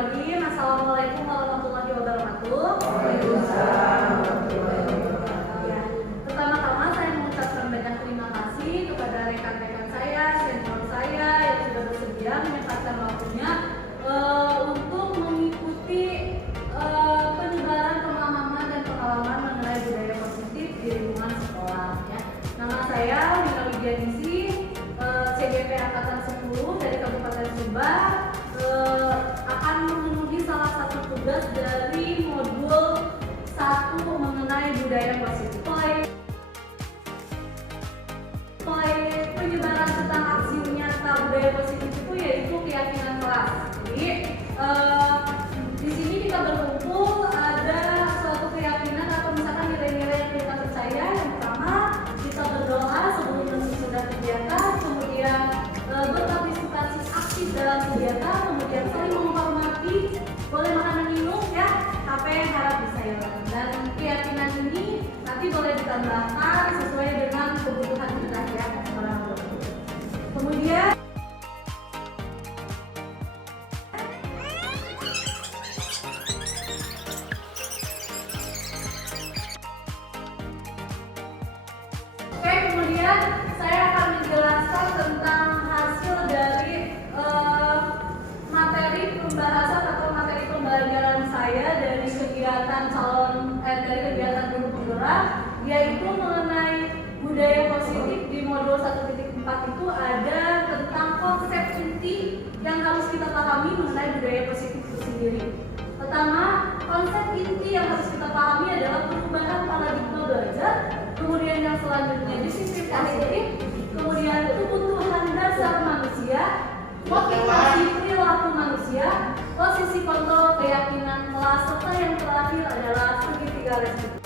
Bismillahirrahmanirrahim. Assalamualaikum warahmatullahi wabarakatuh. Waalaikumsalam warahmatullahi wabarakatuh. Ya, pertama-tama saya mengucapkan banyak terima kasih kepada rekan-rekan saya, senior saya yang sudah bersedia menyempatkan waktunya untuk mengikuti penyebaran pemahaman dan pengalaman mengenai budaya positif di lingkungan sekolah. Ya. Nama saya Wina Widianisi, CGP Angkatan 10 dari Kabupaten Sumbar, akan memenuhi salah satu tugas dari modul 1 mengenai budaya positif. Penyebaran tentang aksi nyata budaya positif itu yaitu keyakinan kelas. Jadi di sini kita berkumpul ada suatu keyakinan atau misalkan nilai-nilai yang kita percaya. Yang pertama, kita berdoa sebelum dan sesudah kegiatan, kemudian berpartisipasi aktif dalam kegiatan, kemudian saling menghormati, boleh makan dan minum ya, sampai harap bisa ya. Dan keyakinan ini nanti boleh ditambahkan sesuai dengan kebutuhan kita ya. Kemudian saya akan menjelaskan tentang hasil dari materi pembahasan atau materi pembelajaran saya dari kegiatan dari kegiatan guru penggerak, yaitu mengenai budaya positif di modul 1.4 itu ada tentang konsep inti yang harus kita pahami mengenai budaya positif itu sendiri. Pertama, konsep inti yang harus kita pahami adalah perubahan paradigma belajar. Kemudian yang selanjutnya disiplin positif, kemudian kebutuhan dasar manusia, motivasi perilaku manusia, posisi kontrol keyakinan kelas, serta yang terakhir adalah segitiga restitusi.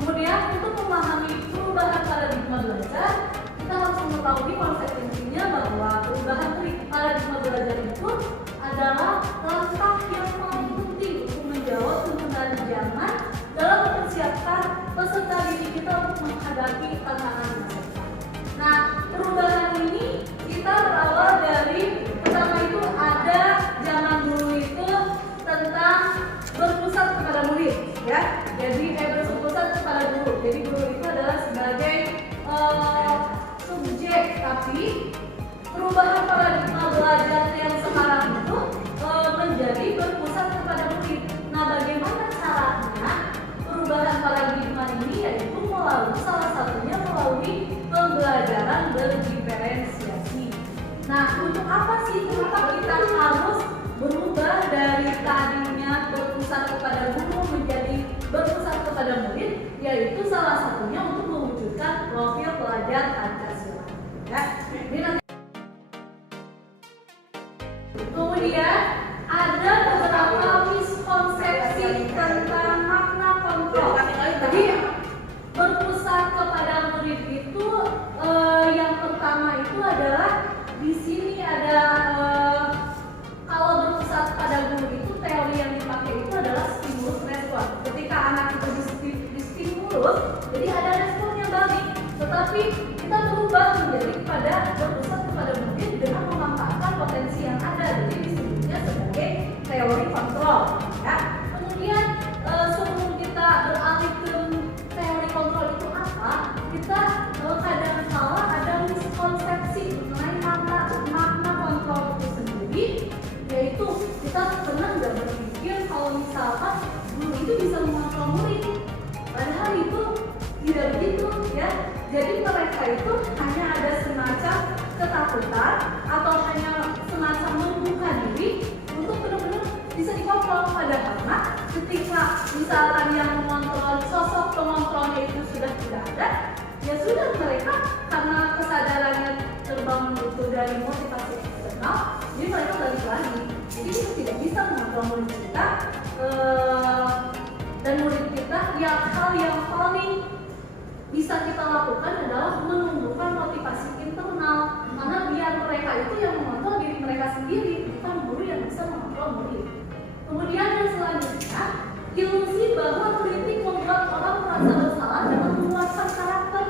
Kemudian untuk memahami perubahan paradigma belajar, kita harus mengetahui konsep intinya bahwa perubahan paradigma belajar itu adalah langkah yang paling penting untuk menjawab tuntutan zaman dalam mempersiapkan peserta didik kita untuk menghadapi tantangan masa depan. Nah, perubahan ini kita berawal dari pertama itu ada zaman dulu itu tentang berpusat kepada murid, ya. Jadi berpusat kepada guru. Jadi guru itu adalah sebagai subjek, tapi perubahan paradigma belajar yang sekarang itu menjadi berpusat kepada murid. Nah, bagaimana caranya perubahan paradigma ini? Yaitu melalui salah satunya melalui pembelajaran berdiferensiasi. Nah, untuk apa sih kenapa kita harus berubah dari tadinya berpusat kepada guru menjadi berpusat kepada murid? Yaitu salah satunya untuk mewujudkan profil pelajar Pancasila. Ya, ini nanti. Kemudian ada beberapa miskonsepsi tentang makna kontrol. Jadi berpusat kepada murid itu yang pertama itu adalah di sini ada kalau berpusat pada guru itu teori yang dipakai itu adalah stimulus respon. Ketika anak itu distimulus, jadi ada respon yang balik. Tetapi kita berubah menjadi pada berpusat kepada murid dengan memanfaatkan potensi yang ada. Jadi disebutnya sebagai teori kontrol. Ya. Kemudian sebelum kita beralih ke teori kontrol itu apa, kita kadang-kala ada miskonsepsi mengenai makna kontrol itu sendiri, yaitu kita pernah nggak berpikir kalau misalkan guru itu bisa mengontrol murid, padahal itu tidak begitu, ya. Jadi mereka itu hanya ada semacam ketakutan atau hanya semacam membuka diri untuk benar-benar bisa dikontrol. Padahal ketika misalkan yang mengontrol, sosok pengontrolnya itu sudah tidak ada, ya sudah mereka karena kesadarannya terbangun itu dari motivasi eksternal, jadi mereka balik lagi. Jadi kita tidak bisa mengontrol murid kita dan murid kita. Hal yang paling bisa kita lakukan adalah menumbuhkan motivasi internal, karena biar mereka itu yang mengontrol diri mereka sendiri, bukan guru yang bisa mengontrol murid. Kemudian yang selanjutnya, ilusi bahwa kritik membuat orang merasa bersalah dan menguatkan karakter.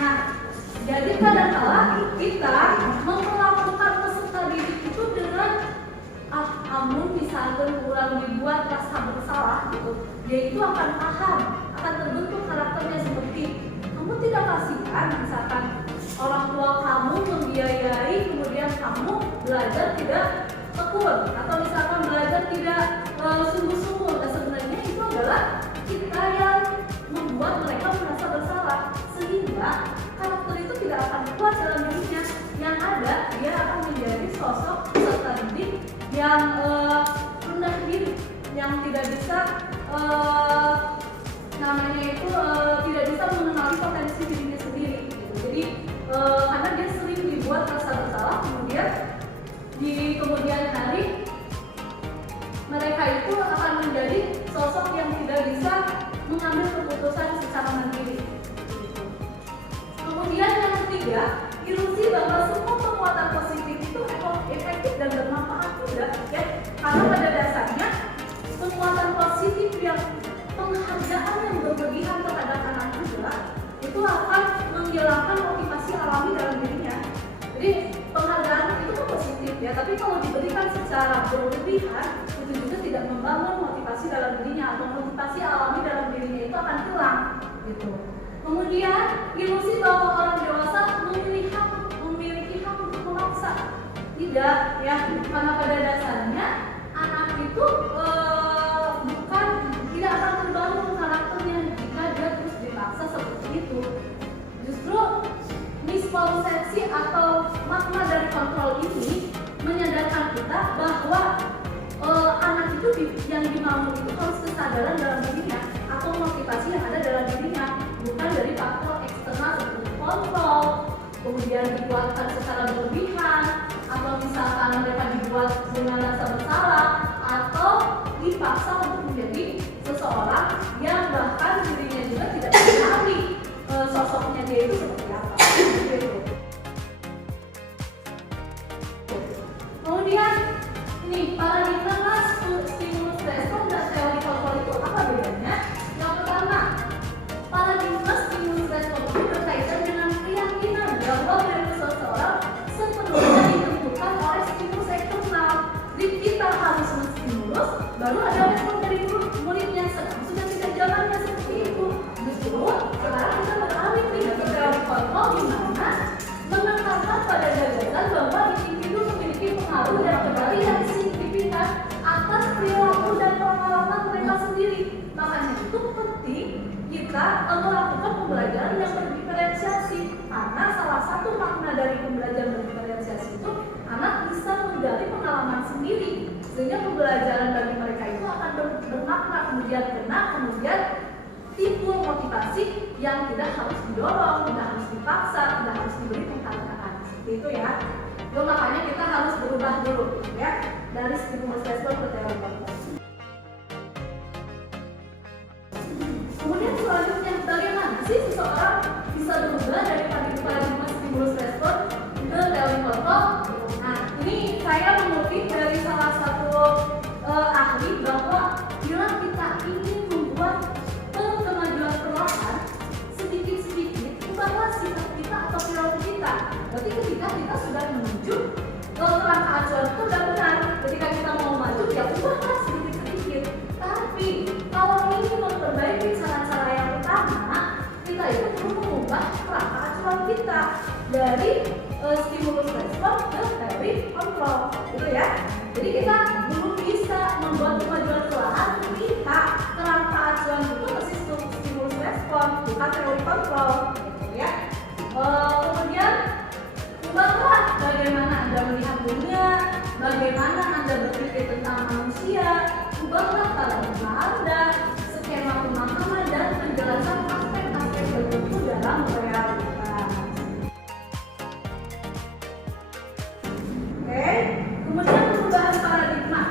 Nah, jadi kadang-kala kita memperlakukan peserta namun misalkan kurang dibuat rasa bersalah gitu, dia itu akan paham, akan terbentuk karakternya seperti kamu tidak kasihan misalkan orang tua kamu membiayai kemudian kamu belajar tidak tekun atau misalkan belajar tidak sungguh-sungguh. Nah, sebenarnya itu adalah kita yang membuat mereka merasa bersalah sehingga karakter itu tidak akan kuat dalam dirinya. Yang ada dia akan menjadi sosok peserta didik yang rendah diri, yang tidak bisa tidak bisa mengenali potensi dirinya sendiri gitu. Jadi karena dia sering dibuat rasa bersalah, kemudian di kemudian hari mereka itu akan menjadi sosok yang tidak bisa mengambil keputusan secara mandiri. Kemudian yang ketiga, ilusi bahwa semua kekuatan positif itu efektif dan bermanfaat juga, ya. Karena pada dasarnya kekuatan positif yang penghargaan yang berlebihan terhadap anak juga itu akan menghilangkan motivasi alami dalam dirinya. Jadi penghargaan itu kan positif ya, tapi kalau diberikan secara berlebihan itu juga tidak membangun motivasi dalam dirinya, atau motivasi alami dalam dirinya itu akan hilang gitu. Kemudian ilusi bahwa orang dewasa memiliki hak untuk memaksa. Tidak ya, karena pada dasarnya anak itu tidak akan terbangun karakternya jika dia terus dipaksa seperti itu. Justru miskonsepsi atau makna dari kontrol ini menyadarkan kita bahwa anak itu yang dimau itu harus kesadaran dalam dirinya atau motivasi yang ada dalam dirinya, bukan dari faktor eksternal seperti kontrol, kemudian dibuatkan secara berlebihan, atau misalkan mereka dibuat dengan rasa bersalah, atau dipaksa untuk menjadi seseorang yang bahkan dirinya juga tidak mengenali sosoknya dia itu seperti apa. Kemudian ini paradigma stimulus respon dan teori kontrol itu apa bedanya? Yang pertama, paradigma stimulus respon itu berkaitan dengan keyakinan bahwa perilaku seseorang sepenuhnya ditentukan oleh stimulus eksternal. Jadi kita harus menstimulus, baru ada respon dari muridnya. Sekarang sudah tidak jalannya seperti itu. Justru sekarang kita beralih ke teori kontrol di mana menekankan pada gagasan bahwa individu memiliki pengaruh dan kendali yang signifikan atas perilaku dan pengalaman mereka sendiri. Makanya itu penting kita melakukan pembelajaran yang berdiferensiasi, karena salah satu makna dari pembelajaran berdiferensiasi itu anak bisa menggali pengalaman sendiri, sehingga pembelajaran bagi mereka itu akan bermakna, kemudian timbul motivasi yang tidak harus didorong, tidak harus dipaksa, tidak harus diberi penghargaan. Seperti itu ya. Itu makanya kita harus berubah dulu ya, dari stimulus respon ke teori kontrol. Kemudian selanjutnya, bagaimana sih seseorang bisa berubah dari paradigma stimulus respon ke teori kontrol? Nah, ini saya mengutip dari salah satu ahli bahwa bila kita ingin membuat kemajuan perlahan, sedikit-sedikit ubahlah sikap kita atau perilaku kita. Berarti ketika kita sudah menuju kerangka acuan itu sudah benar, ketika kita mau maju ya ubahlah sedikit-sedikit. Tapi kalau ingin memperbaiki cara-cara yang utama, kita itu perlu mengubah kerangka acuan kita dari stimulus respon ke teori kontrol, gitu ya. Jadi kita belum bisa membuat kemajuan perlahan ketika kerangka acuan itu masih stimulus respon, bukan teori kontrol, gitu ya. Kemudian ubahlah bagaimana Anda melihat dunia, bagaimana Anda berpikir tentang manusia, ubahlah paradigma Anda, skema pemahaman dan penjelasan aspek-aspek tertentu dalam realitas. Oke, kemudian perubahan paradigma.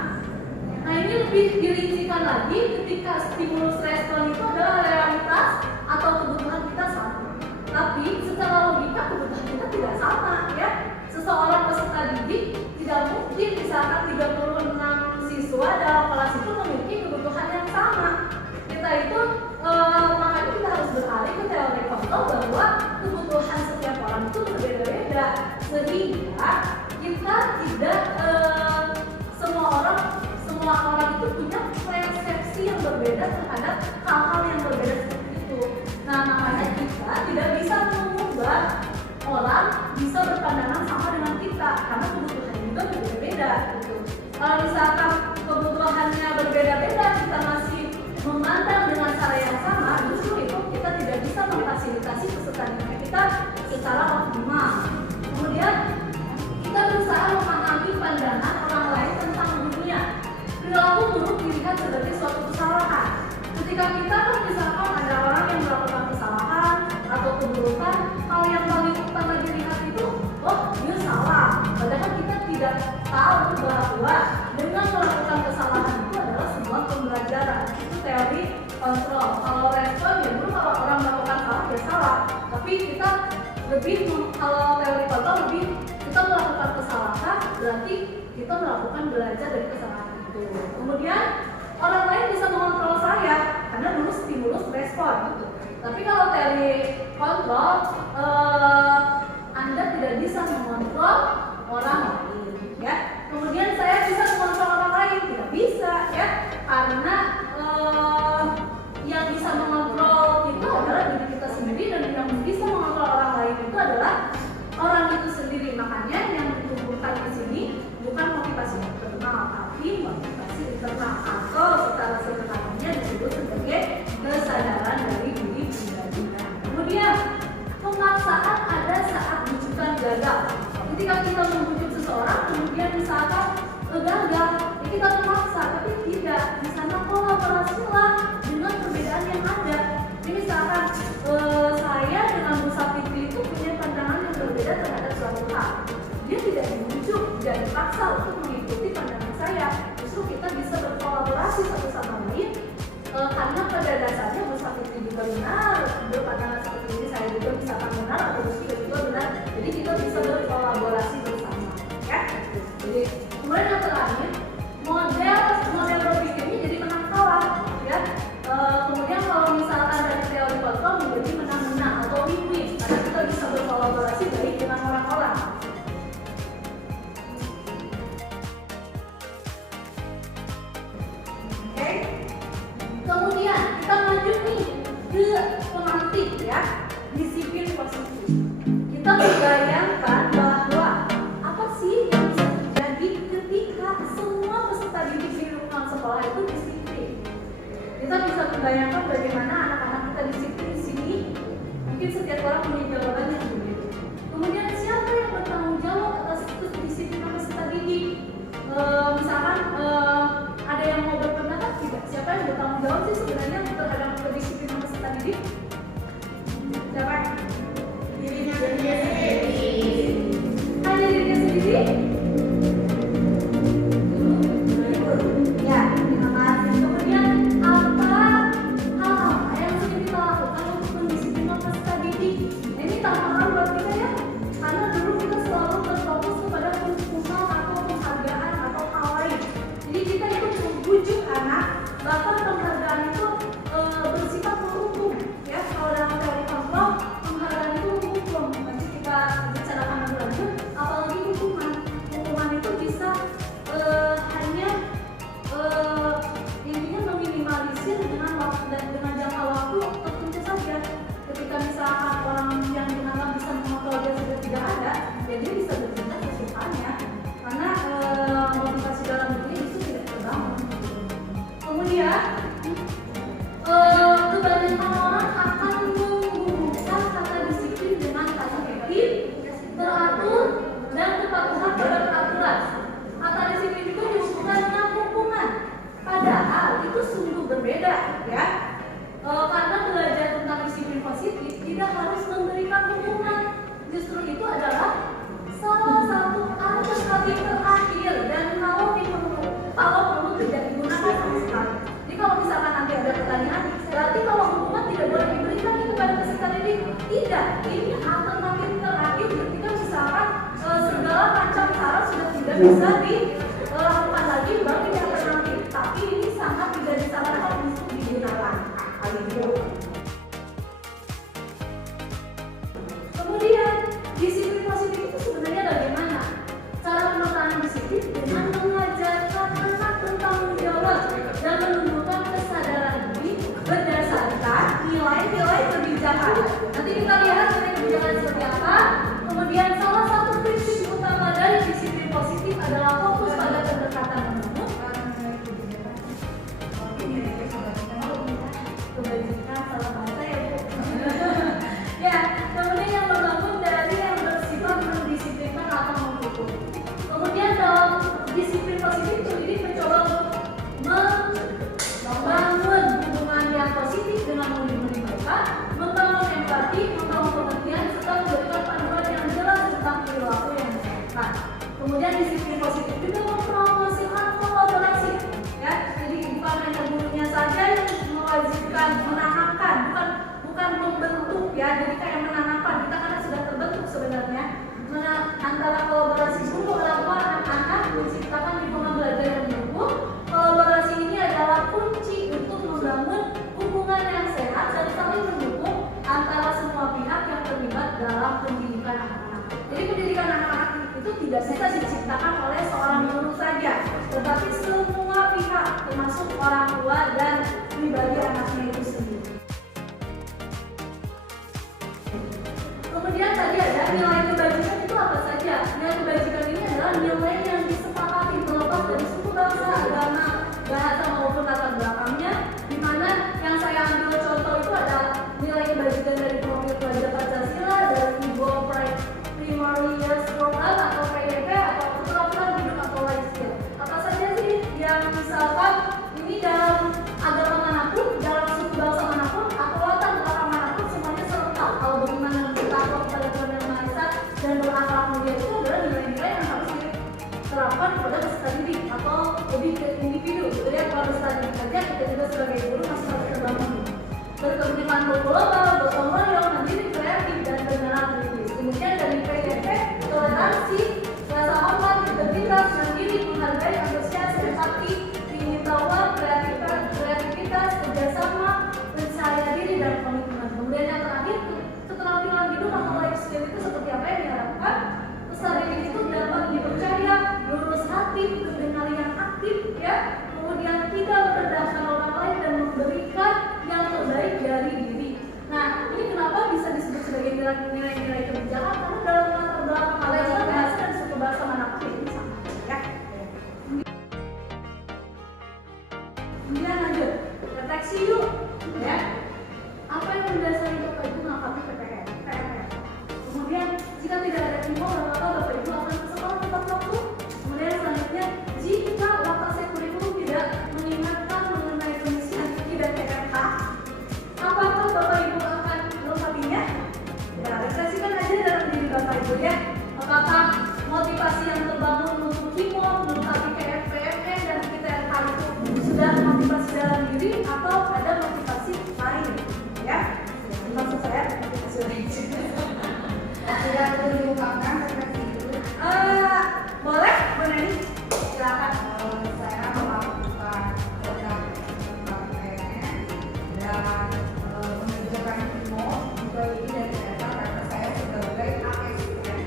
Nah, ini lebih dirincikan lagi ketika stimulus respon itu adalah realitas atau kebutuhan kita sama. Tapi secara logika kebutuhan kita tidak sama ya. Seseorang peserta didik tidak mungkin misalkan 36 siswa dalam kelas itu memiliki kebutuhan yang sama. Kita itu makanya kita harus beralih ke teori kontrol bahwa kebutuhan setiap orang itu berbeda-beda, sehingga kita tidak semua orang kalau misalkan kebutuhannya berbeda-beda, kita masih memandang dengan cara yang sama, justru itu kita tidak bisa memfasilitasi peserta didik kita secara optimal. Kemudian kita berusaha memahami pandangan orang lain tentang dunia. Perilaku buruk dilihat sebagai suatu kesalahan. Ketika kita misalkan ada orang yang melakukan kesalahan atau keburukan, hal yang paling utama dilihat itu, oh dia salah. Padahal kita tidak tahu bahwa dengan melakukan kesalahan itu adalah sebuah pembelajaran. Itu teori kontrol. Kalau respon ya dulu kalau orang melakukan salah ya salah. Tapi kita lebih kalau teori kontrol lebih kita melakukan kesalahan berarti kita melakukan belajar dari kesalahan itu. Kemudian orang lain bisa mengontrol saya karena dulu stimulus respon gitu. Tapi kalau teori kontrol Anda tidak bisa mengontrol orang lain ya. Kemudian saya bisa mengontrol orang lain tidak bisa ya, karena yang bisa mengontrol itu adalah diri kita sendiri dan yang bisa mengontrol orang lain itu adalah orang itu sendiri. Makanya yang dikumpulkan di sini bukan motivasi eksternal tapi motivasi internal atau secara sederhananya disebut sebagai kesadaran dari diri pribadi. Kemudian pemaksaan ada saat bujukan gagal. Ketika kita membujuk seseorang kemudian misalkan gagal, ya kita memaksa, tapi tidak. Di sana kolaborasilah dengan perbedaan yang ada. Jadi misalkan saya dengan Bu Sapitri itu punya pandangan yang berbeda terhadap suatu hal. Dia tidak dibujuk, tidak dipaksa untuk mengikuti pandangan saya. Justru kita bisa berkolaborasi satu sama lain karena pada dasarnya Bu Sapitri juga benar, berpandangan seperti ini, saya juga misalkan benar atau Bu Sapitri juga benar. Jadi kita bisa berkolaborasi bersama, ya. Jadi kemudian yang terakhir model berpikirnya jadi menang kalah, ya. Kemudian kalau misalkan dari teori kontrol menjadi menang-menang atau win-win karena kita bisa berkolaborasi baik dengan orang-orang. Oke. Kemudian kita lanjut nih ke pemantik ya, disiplin positif. Kita membayangkan bahwa apa sih yang bisa terjadi ketika semua peserta didik di lingkungan sekolah itu disiplin. Kita bisa membayangkan bagaimana anak-anak kita disiplin di sini. Mungkin setiap orang punya jawaban yang berbeda. Kemudian siapa yang bertanggung jawab atas kedisiplinan peserta didik? Misalkan ada yang mau berpendapat tidak? Siapa yang bertanggung jawab sih sebenarnya terhadap kedisiplinan peserta didik? Siapa? Dirinya sendiri. Hanya dirinya sendiri? Ya, terima kasih. Kemudian apa hal yang mesti kita lakukan untuk mendisiplin peserta didik? Ini tantangan buat kita ya, karena dulu kita selalu berfokus kepada fungsional atau penghargaan atau hal lain. Jadi kita itu membujuk anak, bahkan penghargaan itu bersifat menghukum. Ya, kalau dalam teori kontrol, penghargaan itu menghukum. Nanti kita bicarakan lebih lanjut. Apalagi hukuman itu bisa hanya intinya meminimalisir dengan waktu dan dengan jangka waktu tertentu saja. Ketika misalkan orang yang dianggap bisa mengontrol dia sudah tidak ada, ya dia bisa bertindak sesukanya karena motivasi dalam diri itu tidak terbangun. Kemudian kebanyakan orang akan menghubungkan kata disiplin dengan kata tertib, teratur, dan kepatuhan pada peraturan. Kata disiplin itu dihubungkan dengan hukuman, padahal itu sungguh berbeda, ya. Karena belajar tentang disiplin positif tidak harus memberikan hukuman. Justru itu adalah salah satu alternatif terakhir dan kalau perlu tidak digunakan sama sekali. Jadi kalau misalkan nanti ada pertanyaan, berarti kalau hukuman tidak boleh diberikan kepada peserta didik? Tidak. Ini alternatif terakhir ketika misalkan segala macam cara sudah tidak bisa dilakukan lagi, baru ini alternatif. Tapi ini sangat tidak disarankan untuk digunakan. Kemudian disiplin positif itu sebenarnya bagaimana? Cara penataan disiplin dengan mengajarkan anak bertanggung jawab dan menumbuhkan kesadaran diri berdasarkan nilai-nilai kebijakan. Nanti kita lihat nilai kebijakan seperti apa. Kemudian salah satu prinsip utama dari disiplin positif adalah fokus pendidikan anak-anak itu tidak bisa diciptakan oleh seorang guru saja, tetapi semua pihak, termasuk orang tua dan pribadi anaknya itu sendiri. Kemudian tadi ada nilai kebajikan itu apa saja? Nilai kebajikan ini adalah nilai yang disepakati terlepas dari suku, bangsa, agama, bahasa maupun latar belakangnya. Di mana yang saya ambil contoh itu ada nilai kebajikan dari Profil Pelajar Pancasila, dari Ibo Primary Years Program atau PYP atau keterampilan hidup atau life skill. Apa saja sih yang misalkan ini dalam agama manapun, dalam suku bangsa manapun, atau latar belakang manapun, semuanya serentak. Kalau bagaimana bertakwa kepada Tuhan Yang Maha Esa dan berakhlak mulia itu adalah nilai-nilai yang harus diterapkan kepada peserta didik atau lebih ke individu. Gitu ya, kalau peserta didik saja kita juga sebagai guru masih harus terbangun. Berkepentingan global, gotong royong, mandiri, kreatif, dan berjalan kritis. Kemudian dari PDP, toleransi, rasa hormat, integritas, mandiri, menghargai, antusias, empati, ingin tahu, kreativitas, kerjasama, percaya diri, dan komitmen. Kemudian yang terakhir, keterampilan hidup atau life skill itu seperti apa yang diharapkan? Peserta didik itu dapat dipercaya, lurus hati, pendengar yang aktif, ya. Kemudian tidak merendahkan orang lain dan memberikan yang terbaik dari diri. Nah, ini kenapa bisa disebut sebagai nilai-nilai kebijakan? Karena dalam latar belakang belajar bahasa dan suku bahasa manapun ini sama, ya. Kemudian lanjut, refleksi yuk, ya. Apa yang mendasari Bapak Ibu mengangkat PPN? Kemudian jika tidak ada info, maka Bapak Ibu akan ke sekolah tepat waktu. Kemudian selanjutnya, jika lokasi kurikulum tidak mengingatkan mengenai kondisi aktif dan PMK, apakah Bapak Ibu akan melengkapinya? Ya, refleksikan aja dalam diri Bapak Ibu, ya. Apakah motivasi yang terbangun untuk KIMO, melengkapi PMN dan PTNK itu sudah motivasi dalam diri atau ada motivasi lain, ya? Maksud saya motivasi lain. Tidak perlu diungkapkan refleksi itu. Boleh, Bu Neni? Silakan. Saya melakukan program PPN dan mengerjakan IMO juga ini dari data karena saya sebagai ASN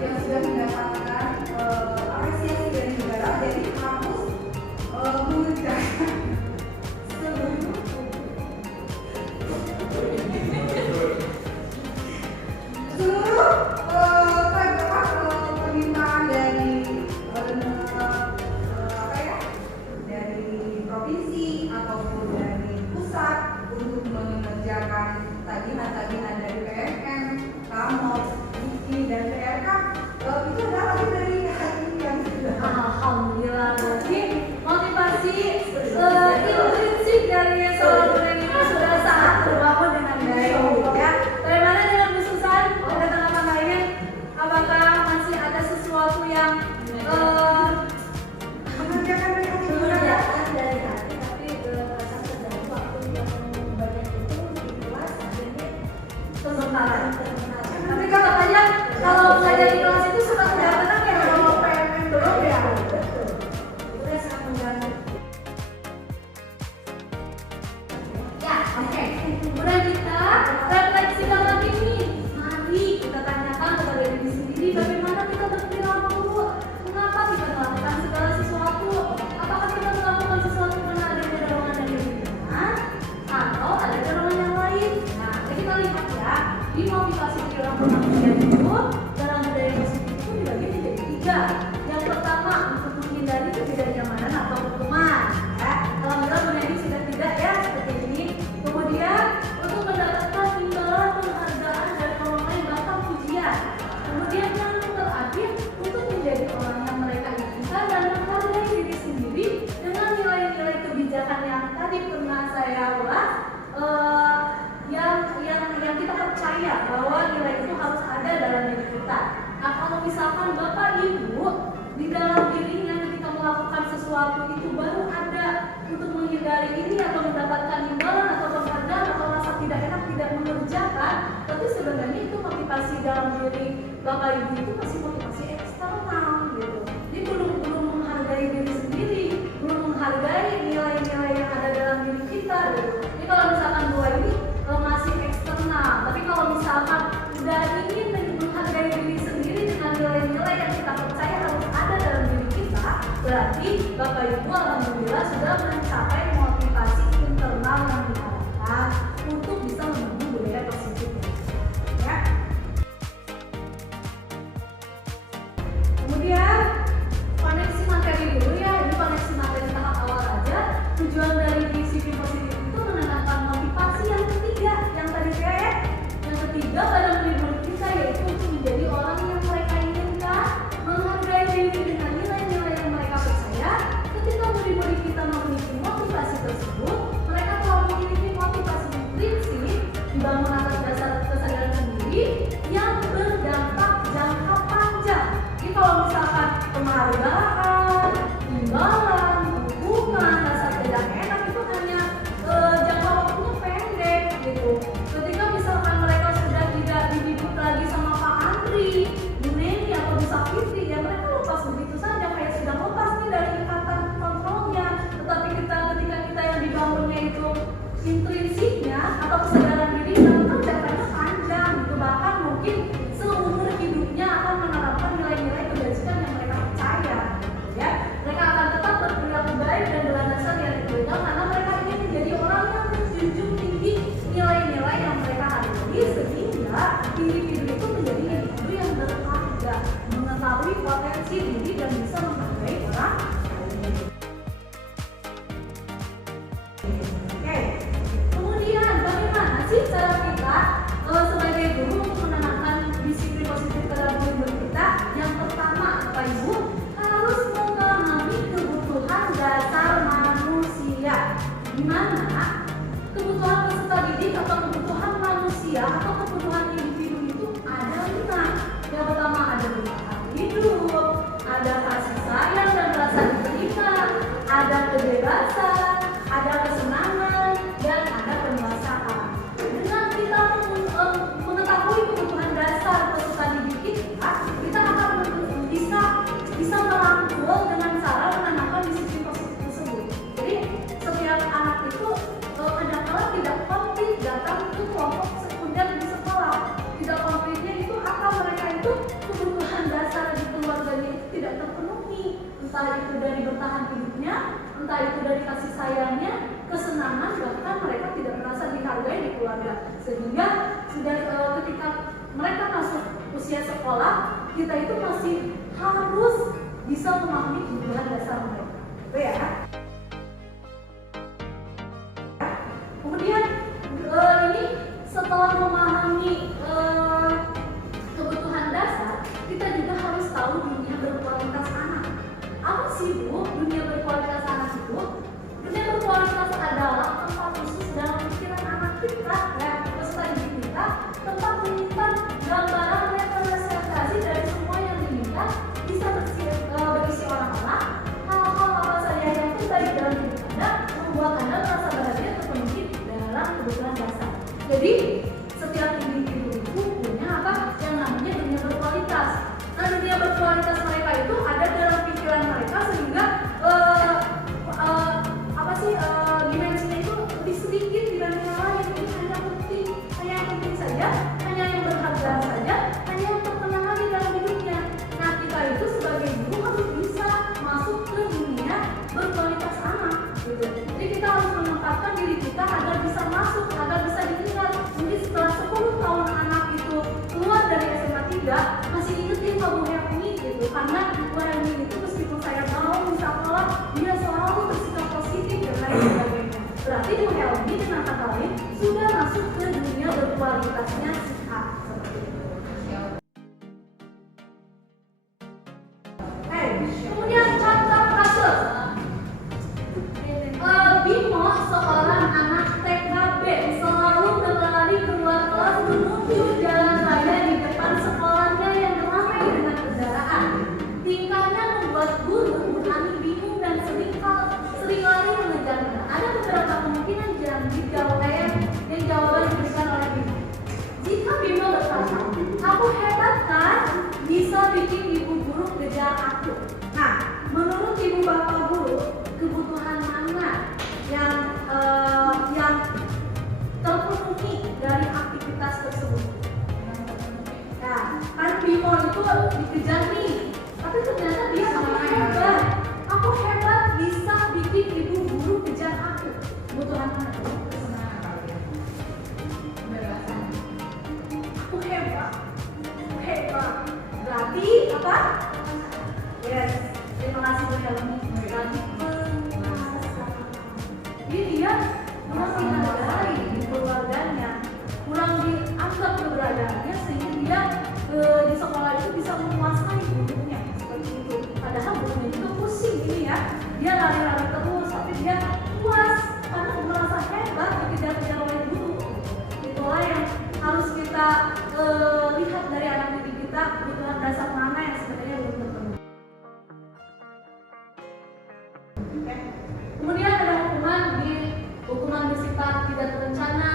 yang sudah mendapatkan apresiasi dari negara, jadi harus mengerjakan seluruh permintaan dari dari provinsi ataupun dari pusat untuk mengerjakan tagihan-tagihan dari PMN, KAMOS, IKI, dan PRK. Itu adalah hasil dari hati yang sudah. Alhamdulillah, berarti motivasi intrinsik dari seorang Bu Neni itu sudah sangat terbangun dengan baik, ya. Bagaimana dengan Bu Susan? Ada tanggapan lainnya? Apakah masih ada sesuatu yang Mengerjakan dari hati mengerjakan dari hati, tapi sampai dari waktu yang banyak itu di kelas akhirnya sementara. Tapi tetap aja kalau belajar di kelas itu suka tidak tenang ya, kalau PMN belum ya. Itu sangat mengganggu. Ya, oke. Kemudian kita refleksikan lagi nih. Mari kita tanyakan kepada diri sendiri bagaimana kita berperilaku. Mengapa kita melakukan segala sesuatu? Apakah kita melakukan sesuatu karena adanya dorongan dari lingkungan atau ada dorongan yang lain? Nah, kita lihat ya, di motivasi perilaku manusia itu dalam budaya positif itu dibagi menjadi 3. Yang pertama, untuk menghindari ketidaknyamanan atau hukuman. Ya, alhamdulillah Bu Neni sudah tidak ya seperti ini. Kemudian untuk mendapatkan imbalan penghargaan dari orang lain bahkan pujian. Kemudian yang terakhir untuk menjadi orang yang mereka inginkan dan menghargai diri sendiri dengan nilai-nilai kebijakan yang tadi pernah saya ulas, yang kita percaya bahwa nilai itu harus ada dalam diri kita. Nah, kalau misalkan Bapak Ibu di dalam dirinya ketika melakukan sesuatu itu baru ada untuk menghindari ini atau mendapatkan imbalan atau penghargaan atau rasa tidak enak tidak mengerjakan, tapi sebenarnya itu motivasi dalam diri Bapak Ibu itu masih motivasi eksternal gitu. Jadi belum menghargai diri sendiri, belum menghargai nilai-nilai yang ada dalam diri kita gitu. Jadi kalau misalkan dua ini masih eksternal, tapi kalau misalkan udah ingin menghargai diri sendiri Bapak Ibu alhamdulillah sudah mencapai motivasi internal yang diharapkan untuk bisa membangun budaya positif. Ya. Kemudian koneksi materi dulu ya, ini koneksi materi tahap awal aja. Tujuan dari disiplin positif itu menanamkan motivasi yang ketiga, yang tadi saya ya. Yang ketiga pada murid-murid kita yaitu untuk menjadi orang yang mereka inginkan, menghargai diri dengan nilai-nilai yang mereka percaya. Ketika murid-murid kita memiliki motivasi tersebut, mereka telah memiliki motivasi intrinsik dibangun atas dasar kesadaran sendiri yang berdampak jangka panjang. Jadi kalau misalkan penghargaan, imbalan, hukuman, rasa tidak enak itu hanya jangka waktunya pendek gitu. Ketika misalkan mereka sudah tidak dididik lagi sama Pak Andri, Bu Neni atau Bu Sakiti, ya mereka lepas begitu saja kayak sudah lepas nih dari ikatan kontrolnya. Tetapi ketika kita yang dibangunnya itu intrinsiknya atau kesadaran diri, tentu jangkanya panjang gitu, bahkan mungkin seumur hidupnya akan menerapkan nilai-nilai kebajikan yang mereka percaya gitu ya. Mereka akan tetap berperilaku baik dan berlandaskan nilai kebaikan karena mereka ingin menjadi orang yang menjunjung tinggi nilai-nilai yang mereka hargai, sehingga individu itu menjadi individu yang berharga, mengetahui potensi diri dan bisa menghargai orang lain. Oke, kemudian bagaimana sih cara kita sebagai guru untuk menanamkan disiplin positif pada murid-murid kita? Yang pertama, Bapak Ibu harus memahami kebutuhan dasar manusia. Di mana kebutuhan peserta didik atau kebutuhan manusia atau kebutuhan individu itu ada 5. Yang pertama ada bertahan hidup, ada kasih sayang dan rasa diterima, ada kebebasan, ada kesenangan, dan ada penguasaan. Dengan kita mengetahui kebutuhan dasar peserta didik kita akan bisa merangkul dengan cara menanamkan disiplin positif tersebut. Jadi setiap anak itu kadang-kala tidak komplit datang ke kelompok sekunder di sekolah. Tidak komplitnya itu akal mereka itu kebutuhan dasar di keluarganya itu tidak terpenuhi. Entah itu dari bertahan hidupnya, entah itu dari kasih sayangnya, kesenangan, bahkan mereka tidak merasa dihargai di keluarga. Sehingga sudah ketika mereka masuk usia sekolah, kita itu masih harus bisa memahami kebutuhan dasar mereka. Itu ya. Kemudian ini setelah memahami kebutuhan dasar, kita juga harus tahu dunia berkualitas anak. Apa sih Bu dunia berkualitas anak itu? Dunia berkualitas adalah tempat khusus dalam pikiran anak kita ya, peserta didik kita, tempat menyimpan gambaran representasi dari semua yang diminta, bisa berisi orang-orang, hal-hal apa saja yang terbaik dalam hidup Anda, membuat Anda merasa bahagia terpenuhi dalam kebutuhan dasar. Jadi setiap individu itu punya apa yang namanya dunia berkualitas. Nah, dunia berkualitas mereka itu ada dalam pikiran mereka sehingga dimensinya itu lebih sedikit dibanding yang lain. Ini hanya yang penting saja, hanya yang berharga saja, hanya yang terkenal di dalam hidupnya. Nah, kita itu sebagai guru harus bisa masuk ke dunia berkualitas anak gitu. Jadi kita harus menempatkan diri kita agar bisa masuk, agar bisa diingat. Mungkin setelah 10 tahun anak itu keluar dari SMA 3 masih ingetin ke Bu Helmi gitu, karena Bu Helmi itu meskipun saya tahu di sekolah dia selalu bersikap positif dan lain sebagainya. Berarti Bu Helmi dengan kata lain sudah masuk ke dunia berkualitasnya si A seperti itu. Kemudian contoh kasus Bimo, seorang anak TKB, selalu berlari keluar kelas menuju jalan raya di depan sekolahnya yang ramai dengan kendaraan. Tingkahnya membuat guru Bu Ani bingung dan sering lari mengejarnya. Ada beberapa kemungkinan yang jawaban diberikan oleh Bimo. Jika Bimo berkata, aku hebat kan, bisa bikin ibu guru kejar aku. Nah, menurut ibu bapak guru, kebutuhan mana yang terpenuhi dari aktivitas tersebut? Nah, kan Bimo itu dikejar nih, tapi ternyata dia aku hebat gimana? Senang kalian. Kebebasan. Aku hebat. Berarti apa? Yes. Terima kasih buat Helmi. Berarti penguasa. Jadi dia kurang dihargai di keluarganya, kurang dianggap keberadaannya sehingga dia di sekolah itu bisa menguasai gurunya seperti itu. Padahal gurunya itu pusing ini ya. Dia lari-lari terus tapi dia puas karena merasa hebat dikejar-kejar oleh guru. Itulah yang harus kita lihat dari anak didik kita, kebutuhan dasar mana yang sebenarnya belum terpenuhi. Kemudian ada hukuman bersifat tidak terencana.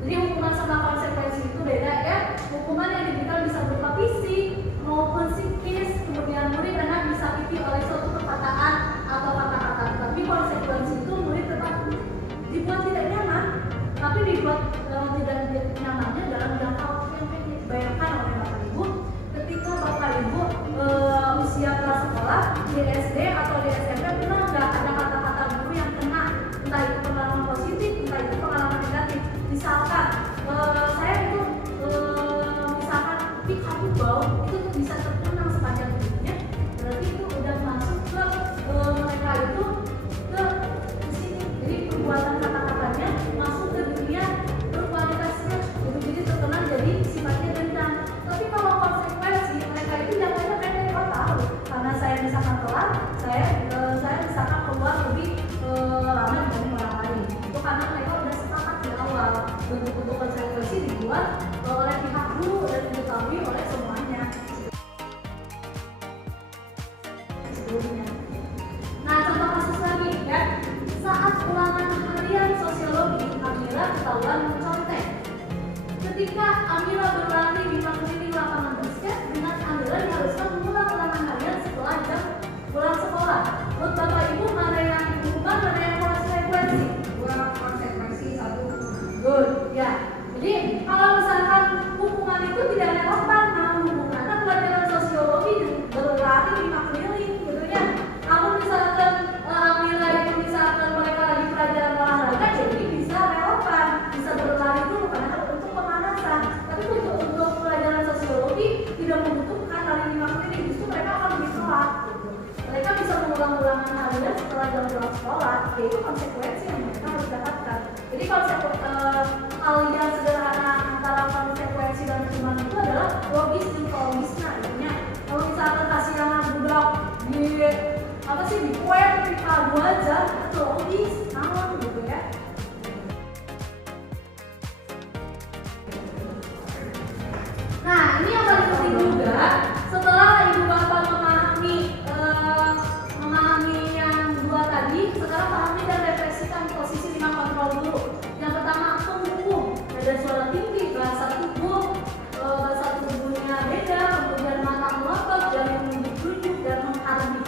Jadi hukuman sama konsekuensi itu beda ya. Hukuman yang diberikan bisa berupa fisik maupun psikis. Kemudian murid anak disakiti oleh suatu perkataan atau kata-kata. Tapi konsekuensi itu murid tetap dibuat tidak nyaman. Tapi dibuat tidak nyamannya dalam jangka waktu yang pendek. Bayangkan oleh Bapak Ibu, ketika Bapak Ibu usia prasekolah di SD atau di SMP pernah nggak ada kata-kata guru yang kena, entah itu pengalaman positif, entah itu pengalaman negatif. Misalkan saya itu misalkan pik aku bau itu tuh bisa terkenang sepanjang hidupnya. Berarti itu udah masuk ke mereka itu ke sini. Jadi perbuatan kata-katanya masuk ke dunia berkualitasnya. Jadi terkenang jadi sifatnya dendam. Tapi kalau konsekuensi mereka itu jangkanya pendek, tahu karena saya misalkan telat, saya misalkan keluar lebih lama dibanding orang lain. Itu karena mereka udah sepakat di awal. Bentuk-bentuk konsekuensi dibuat oleh pihak guru dan diketahui oleh semuanya. Nah, contoh kasus lagi ya. Saat ulangan harian sosiologi, Amira ketahuan mencontek. Ketika Amira berlari di keliling lapangan basket, dengan Amira diharuskan mengulang ulangan harian setelah jam pulang sekolah. Menurut Bapak Ibu mana yang hukuman, mana yang konsekuensi? Dua konsekuensi, satu. Good, ya. Jadi kalau misalkan hukuman itu tidak relevan, nah hubungannya pelajaran sosiologi berlari di keliling gitu ya. Kalau misalkan Amira itu misalkan mereka lagi pelajaran olahraga, jadi bisa relevan, bisa berlari dulu karena untuk pemanasan. Tapi untuk pelajaran sosiologi tidak membutuhkan lari 5 keliling, justru mereka akan lebih telat. Gitu. Mereka bisa mengulang-ulangan harian setelah jam pulang sekolah, yaitu konsekuensi yang mereka harus dapatkan. Jadi hal yang sederhana antara konsekuensi dan hukuman itu adalah logis dan logisnya. Artinya kalau misalkan kasih anak budak di di kuet di 2 jam itu logis, namun gitu ya. Nah, ini yang paling penting juga setelah ibu bapak memahami yang dua tadi, sekarang pahami dan refleksikan posisi 5 kontrol dulu. Yang pertama penghukum, ada suara tinggi, bahasa tubuhnya beda, kemudian mata melotot, jari menunjuk-nunjuk dan menghardik.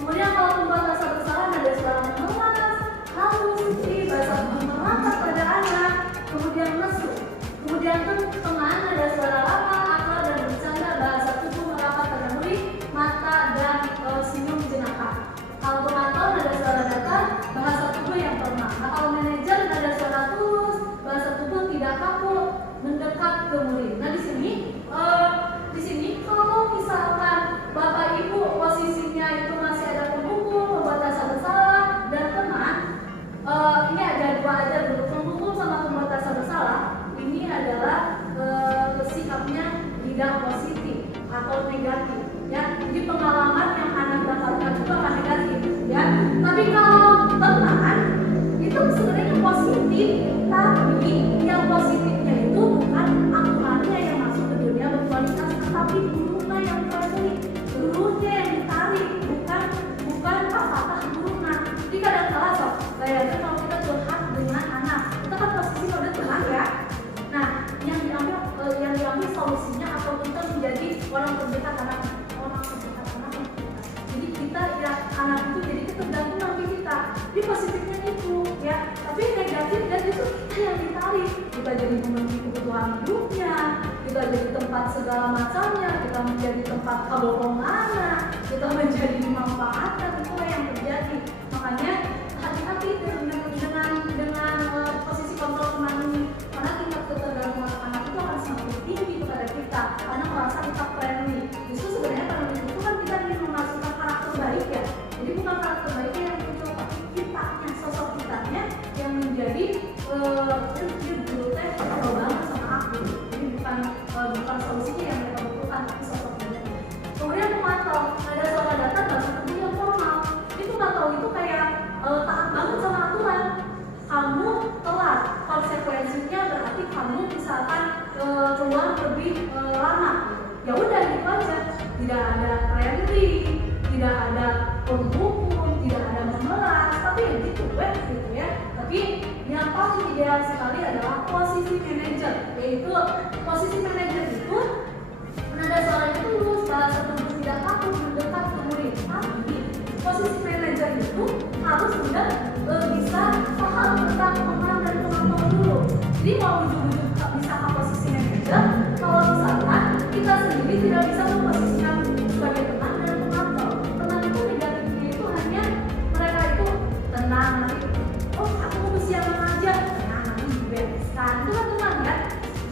Kemudian kalau pembuat rasa bersalah ada suara mengemas, halus, bahasa tubuh merangkak pada anak, kemudian mesum. Kemudian teman ada suara lama, akal dan bercanda, bahasa tubuh merapat pada murid, mata dan senyum jenaka. Kalau pemantau ada suara datar, bahasa tubuh yang permak. Nah, kalau manajer ada suara tulus, bahasa tubuh tidak kaku, mendekat ke murid. Nah di sini kalau misalkan Bapak Ibu posisinya itu masih ada penghukum, pembuat rasa bersalah dan teman, ini ada 2 aja dulu, penghukum sama pembuat rasa bersalah. Ini adalah sikapnya tidak positif atau negatif ya. Jadi pengalaman yang anak dapatkan itu akan negatif ya. Tapi kalau teman itu sebenarnya positif, tapi yang positifnya itu bukan aturannya yang masuk ke dunia berkualitas, tetapi gurunya yang friendly, gurunya yang ditarik, bukan patah gurunya. Jadi kadang-kadang sob, bayangkan kalau kita curhat dengan anak, kita kan posisi udah teman ya. Nah, yang diambil solusinya atau kita menjadi orang terdekat anak. Jadi kita ya anak itu jadi tergantung nanti kita. Jadi positifnya itu ya, tapi negatifnya itu kita yang ditarik. Kita jadi memenuhi kebutuhan hidupnya, kita jadi tempat segala macamnya, kita menjadi tempat kebohongan, kita menjadi dimanfaatkan. Itulah yang terjadi. Makanya hati-hati dengan tidak ada friendly, tidak ada penghukum, tidak ada memeras, tapi ya gitu ya. Tapi yang paling ideal sekali adalah posisi manajer, yaitu posisi manajer itu nada suaranya tulus, bahasa tubuh tidak takut mendekat ke murid. Tapi posisi manajer itu harus sudah bisa paham tentang pemahaman dan kemampuan dulu. Jadi mau ujung-ujung bisa ke posisi manajer, kalau misalkan kita sendiri tidak bisa memposisikan sebagai teman dan pemantau. Teman itu negatifnya itu hanya mereka itu tenang, nanti oh aku mau siaran aja, nah nanti dibereskan. Itu kan teman ya.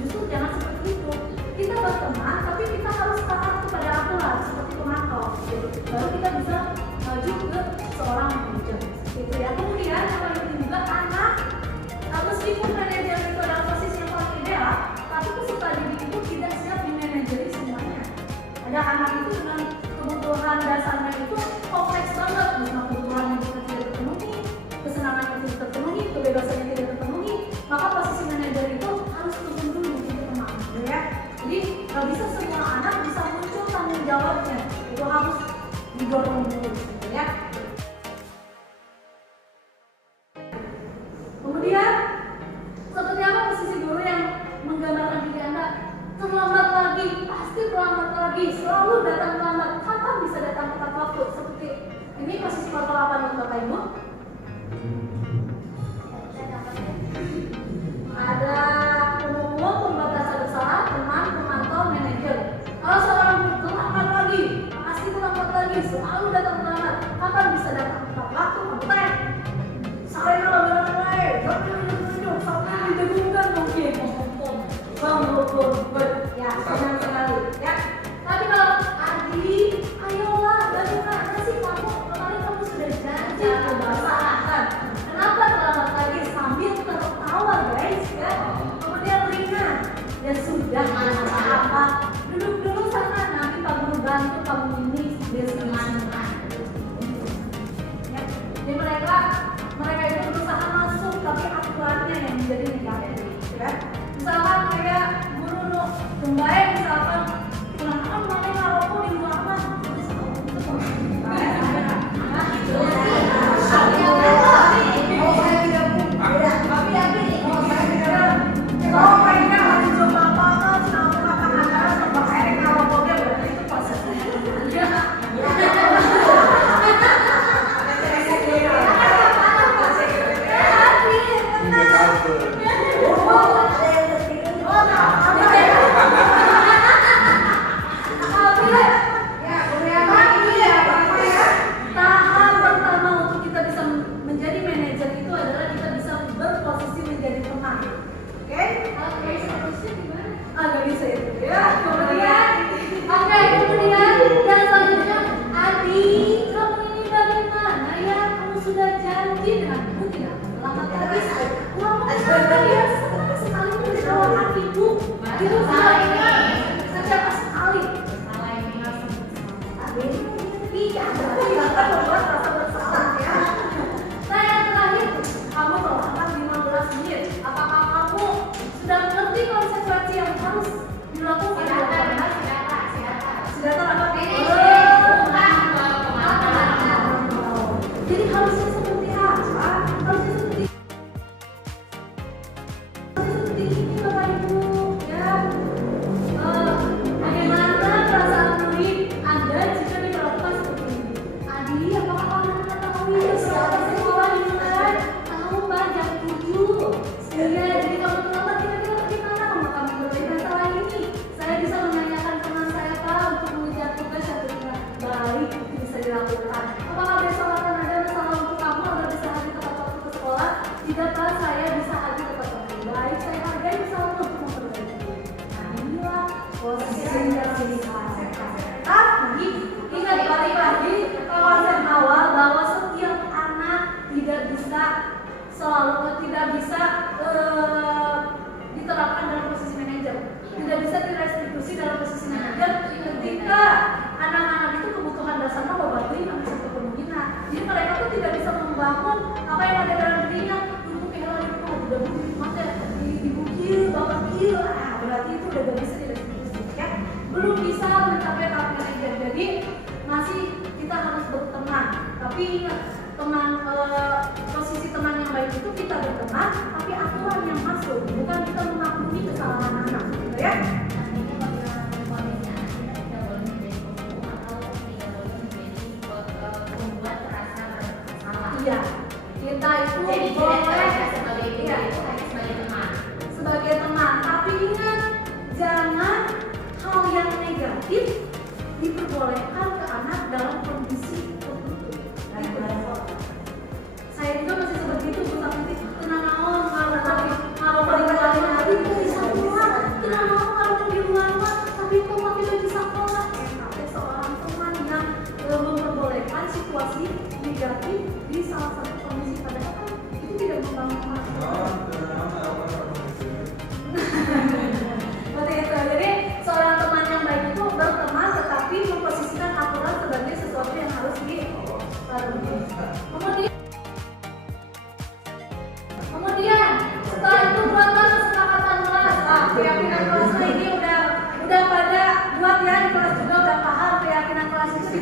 Justru jangan seperti itu. Kita berteman, tapi kita harus taat kepada aturan seperti pemantau. Baru kita bisa maju ke seorang manajer. Gitu ya. Kemudian apa yang juga anak, meskipun manajer itu adalah posisi yang paling ideal, tapi peserta didik itu tidak siap dimanajeri semuanya. Ada anak itu dengan kebutuhan dasarnya itu kompleks banget, misalnya kebutuhan yang kita tidak terpenuhi, kesenangan yang tidak terpenuhi, kebebasan yang tidak terpenuhi, maka posisi manajer itu harus turun dulu jadi teman, ya. Jadi nggak bisa semua anak bisa muncul tanggung jawabnya, itu harus didorong dulu, gitu ya. Kemudian seperti apa posisi guru yang menggambarkan diri Anda? Terlambat lagi, pasti terlambat lagi, selalu datang terlambat. Kapan bisa datang tepat waktu? Seperti ini posisi foto apa nih Bapak Ibu? Ada pemulung, pembatas bersalah, teman, pemantau, manajer. Kalau seorang guru terlambat lagi, pasti terlambat lagi, selalu datang terlambat. Kapan bisa datang tepat waktu? Konten. Saya benar-benar sampai didengungkan mungkin. Ya, senang sekali. Ya. Tapi kalau Adi, ayolah, bagaimana sih kamu? Kemarin kamu sudah janji kebasahan. Kenapa terlambat lagi? Sambil tertawa guys, ya. Kemudian Rina, ya sudah apa? Duduk dulu sana, nanti Pak Guru bantu kamu ini destinasi. Ya. Jadi mereka itu berusaha masuk, tapi aturannya yang menjadi negatif, ya. Misalkan kayak guru kembali, misalkan pulang makanya ngarokok di ruangan.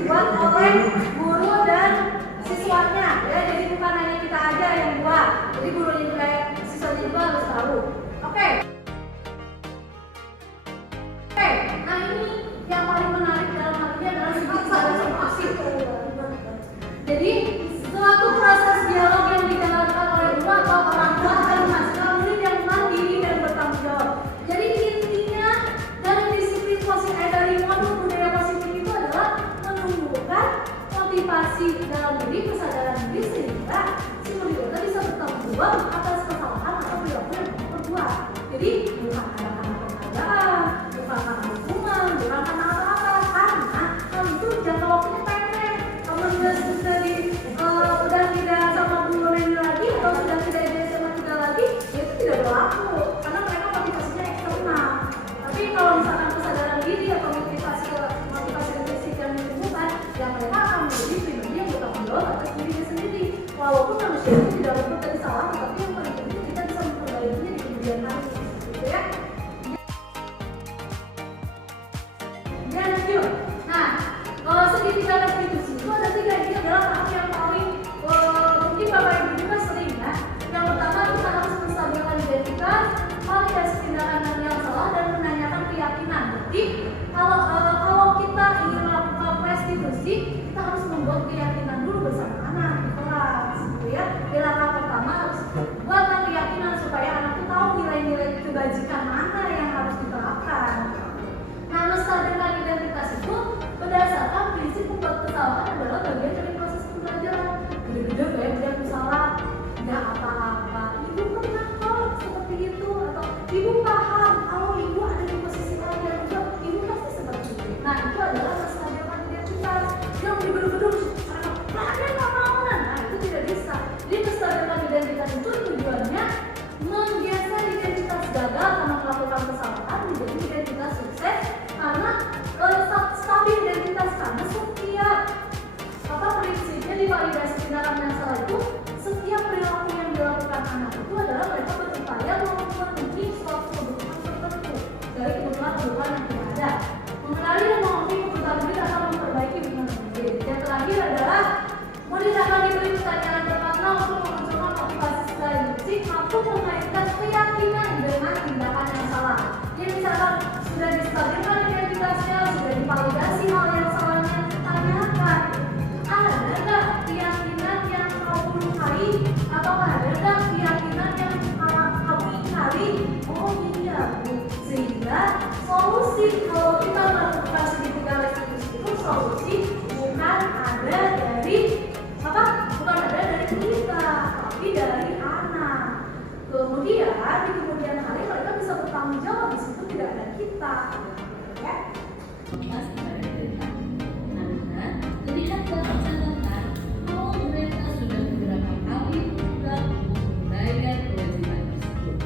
dibuat oleh guru dan siswanya ya, jadi bukan hanya kita aja yang buat, jadi gurunya juga, siswanya juga harus tahu. Oke. Nah ini yang paling menarik dalam hal ini adalah situasi. Jadi suatu proses dialog yang dijalankan oleh guru atau orang tua akan menghasilkan murid yang mandiri dan bertanggung jawab. Jadi intinya dari disiplin positif, dari modul budaya positif itu adalah menumbuhkan motivasi dalam diri, kesadaran diri, sehingga si murid itu bisa bertanggung jawab atas kesalahan atau perilaku yang mereka perbuat. Jadi bukan karena penghargaan, bukan karena hukuman, bukan karena apa-apa, karena hal itu jangka waktunya pendek. Kamu sudah tidak sama guru ini lagi atau sudah tidak di SMA 3 lagi, ya itu tidak berlaku karena mereka motivasinya eksternal. Tapi kalau misalkan kesadaran diri atau motivasi fisik yang ditumbuhkan, ya mereka akan menjadi pribadi yang bertanggung jawab atas dirinya sendiri. Walaupun manusia itu tidak luput dari salah, tapi yang paling penting kita bisa memperbaikinya di kemudian hari, gitu ya. Dan lanjut. Nah, segitiga restitusi itu ada 3. Ini adalah tahap yang paling mungkin Bapak Ibu juga sering ya. Yang pertama, kita harus menstabilkan identitas, validasi tindakan yang salah, dan menanyakan keyakinan. Jadi kalau kita ingin melakukan restitusi, kita harus membuat keyakinan dulu bersama anak di kelas, gitu ya. Di langkah pertama harus buatkan keyakinan supaya anak itu tahu nilai-nilai kebajikan mana yang harus diterapkan. Nah, menstabilkan identitas itu berdasarkan prinsip membuat kesalahan adalah bagian dari proses pembelajaran. Gede-gede banyak salah, nggak apa-apa. Ibu pernah kok seperti itu, atau ibu paham kalau ibu ada di posisi kalian juga, ibu pasti seperti itu. Nah, itu adalah menstabilkan identitas. Yang gedung-gedung, ada kemauan, nah itu tidak bisa. Jadi menstabilkan identitas itu tujuannya menggeser identitas gagal karena melakukan kesalahan menjadi identitas sukses karena stabil identitas, karena setiap prinsipnya di validasi tindakan yang salah itu, setiap perilaku yang dilakukan anak itu adalah mereka berupaya memenuhi suatu kebutuhan tertentu dari kebutuhan yang tidak ada. Mengenali dan mengerti kebutuhan murid akan memperbaiki hubungan murid. Yang terakhir adalah murid akan diberi pertanyaan bermakna untuk memunculkan motivasi secara induktif mampu mengaitkan keyakinan dengan tindakan yang salah. Jadi misalkan sudah distabilkan identitasnya, sudah divalidasi hal yang salahnya, tanyakan, ada nggak keyakinan yang kamu ingkari, atau ada nggak keyakinan yang kamu ingkari? Oh iya Bu, sehingga solusi kalau kita melakukan segitiga restitusi itu, solusi bukan ada dari apa? Bukan ada dari kita, tapi dari anak. Kemudian di kemudian hari mereka bisa bertanggung jawab, di situ tidak ada kita, ya. Terlihat dalam catatan bahwa mereka sudah beberapa kali juga menguraikan kewajiban tersebut.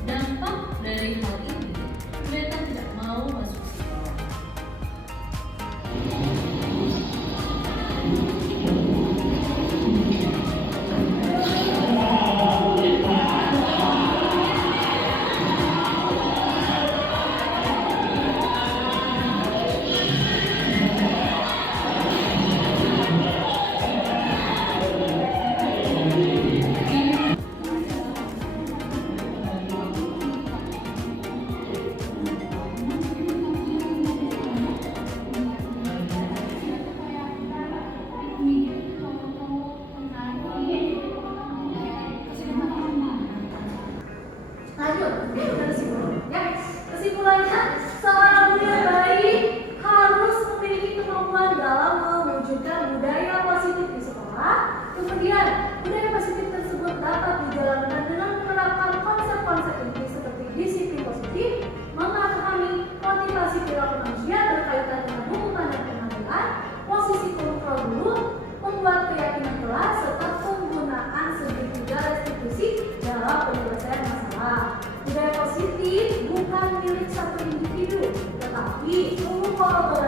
Dampak dari hal ini, mereka tidak mau masuk sekolah. Lanjut, kesimpulannya, seorang guru yang baik harus memiliki kemampuan dalam mewujudkan budaya positif di sekolah. Kemudian, budaya positif tersebut dapat dijalankan dengan menerapkan konsep-konsep inti seperti disiplin positif, tapi semua